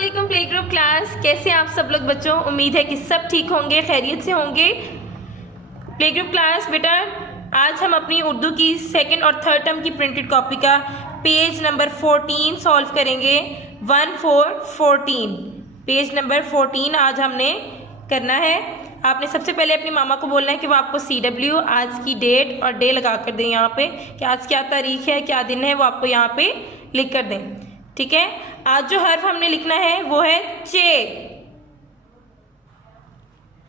अस्सलाम play group class, कैसे आप सब लोग बच्चों। उम्मीद है कि सब ठीक होंगे, खैरियत से होंगे। प्ले ग्रुप क्लास बेटा, आज हम अपनी उर्दू की सेकंड और थर्ड टर्म की प्रिंटेड कॉपी का पेज नंबर 14 सॉल्व करेंगे। 14 पेज नंबर 14 आज हमने करना है। आपने सबसे पहले अपनी मामा को बोलना है कि वो आपको CW आज की डेट और डे लगा कर दें यहाँ पे, कि आज क्या तारीख है, क्या दिन है, वो आपको यहाँ पे लिख कर दें। ठीक है। आज जो हर्फ हमने लिखना है वो है चे।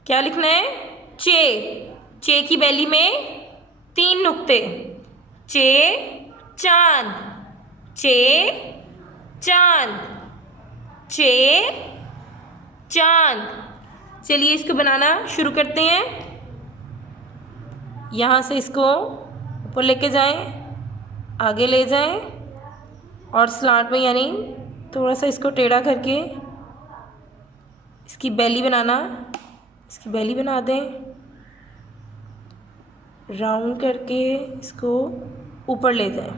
क्या लिखना है? चे। चे की बैली में 3 नुक्ते। चे चांद, चे चांद, चे चांद। चलिए इसको बनाना शुरू करते हैं। यहाँ से इसको ऊपर लेके जाएं, आगे ले जाएं और स्लांट में यानी थोड़ा सा इसको टेढ़ा करके इसकी बैली बनाना। इसकी बैली बना दें, राउंड करके इसको ऊपर ले जाएं।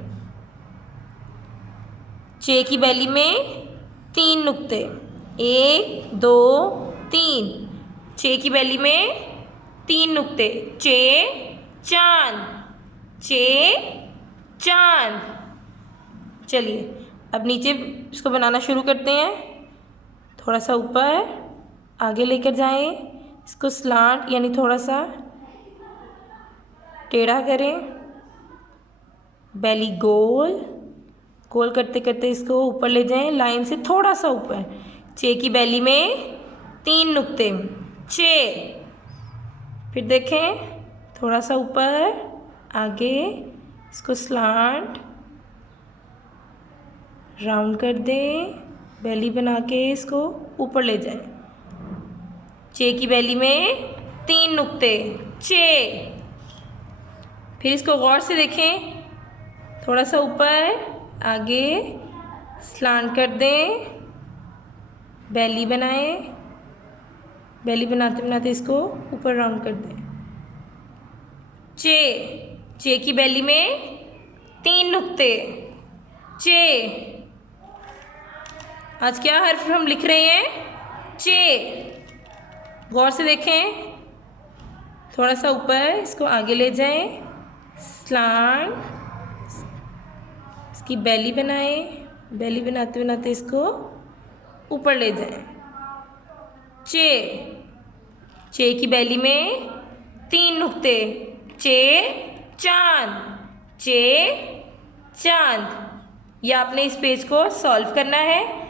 चे की बैली में 3 नुक्ते, 1 2 3। चे की बैली में 3 नुक्ते। चे चांद, चे चांद। चलिए अब नीचे इसको बनाना शुरू करते हैं। थोड़ा सा ऊपर आगे लेकर जाएं, इसको स्लांट यानी थोड़ा सा टेढ़ा करें। बैली गोल गोल करते करते इसको ऊपर ले जाएं, लाइन से थोड़ा सा ऊपर। चे की बैली में 3 नुक्ते, चे। फिर देखें थोड़ा सा ऊपर आगे, इसको स्लांट राउंड कर दें, बैली बना के इसको ऊपर ले जाएं। चे की बैली में 3 नुक्ते, चे। फिर इसको गौर से देखें, थोड़ा सा ऊपर आगे स्लांट कर दें, बैली बनाएं, बैली बनाते बनाते इसको ऊपर राउंड कर दें। चे। चे की बैली में 3 नुक्ते, चे। आज क्या हर्फ हम लिख रहे हैं? चे। गौर से देखें, थोड़ा सा ऊपर इसको आगे ले जाएं, स्लांट, इसकी बैली बनाएं, बैली बनाते बनाते इसको ऊपर ले जाएं। चे। चे की बैली में 3 नुक्ते, चे चांद, चे चांद। ये आपने इस पेज को सॉल्व करना है।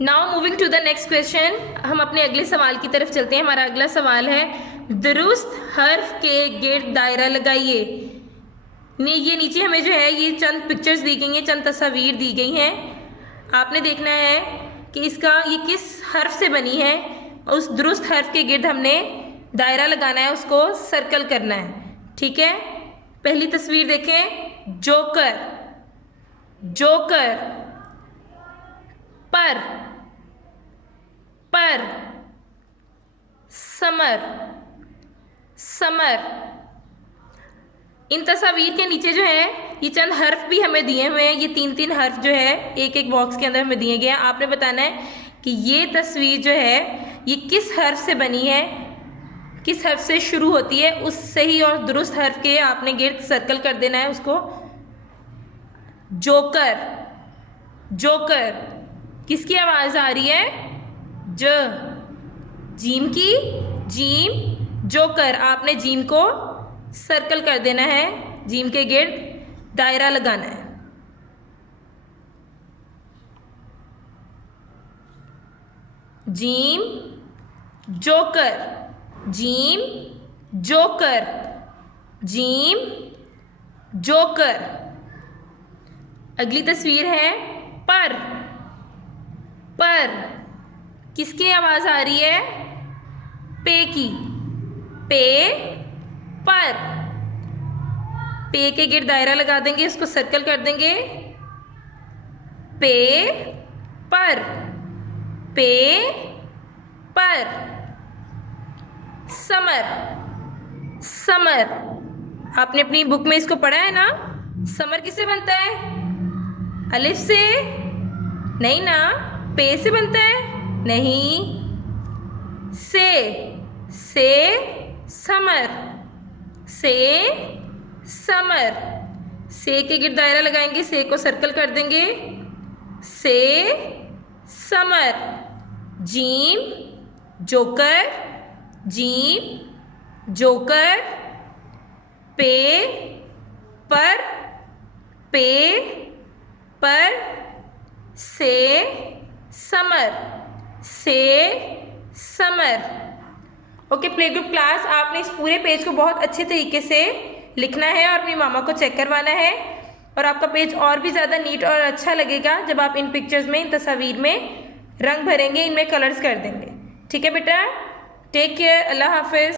Now moving to the next question, हम अपने अगले सवाल की तरफ चलते हैं। हमारा अगला सवाल है, दुरुस्त हर्फ के गिर्द दायरा लगाइए। ये नीचे हमें जो है ये चंद पिक्चर्स दी गई हैं, चंद तस्वीर दी गई हैं। आपने देखना है कि इसका ये किस हर्फ से बनी है। उस दुरुस्त हर्फ के गिर्द हमने दायरा लगाना है, उसको सर्कल करना है। ठीक है। पहली तस्वीर देखें, जोकर, जोकर। पर, पर। Summer, summer. इन तस्वीर के नीचे जो है ये चंद हर्फ भी हमें दिए हुए हैं। ये 3 हर्फ जो है एक एक बॉक्स के अंदर हमें दिए गए हैं। आपने बताना है कि ये तस्वीर जो है ये किस हर्फ से बनी है, किस हर्फ से शुरू होती है। उस सही और दुरुस्त हर्फ के आपने गिर्द सर्कल कर देना है उसको। Joker, joker. किसकी आवाज़ आ रही है? ज। जीम की, जीम। जोकर। आपने जीम को सर्कल कर देना है, जीम के गिर्द दायरा लगाना है। Gym, joker, gym, joker, gym, joker. अगली तस्वीर है पर, पर। किसकी आवाज़ आ रही है? पे की, पे, पर। पे के गिर्द दायरा लगा देंगे, उसको सर्कल कर देंगे। पे, पर, पे, पर। Summer, summer. आपने अपनी बुक में इसको पढ़ा है ना? समर किससे बनता है? अलिफ से नहीं ना, पे से बनता है नहीं, से समर, से समर, से के गिर्द दायरा लगाएंगे, से को सर्कल कर देंगे, से summer. Gym joker, gym joker, पे पर, पे पर, से समर, से summer. Okay play group class, आपने इस पूरे पेज को बहुत अच्छे तरीके से लिखना है और अपनी मामा को चेक करवाना है, और आपका पेज और भी ज़्यादा नीट और अच्छा लगेगा जब आप इन पिक्चर्स में, इन तस्वीर में रंग भरेंगे, इनमें कलर्स कर देंगे। ठीक है बेटा, टेक केयर, अल्लाह हाफिज़।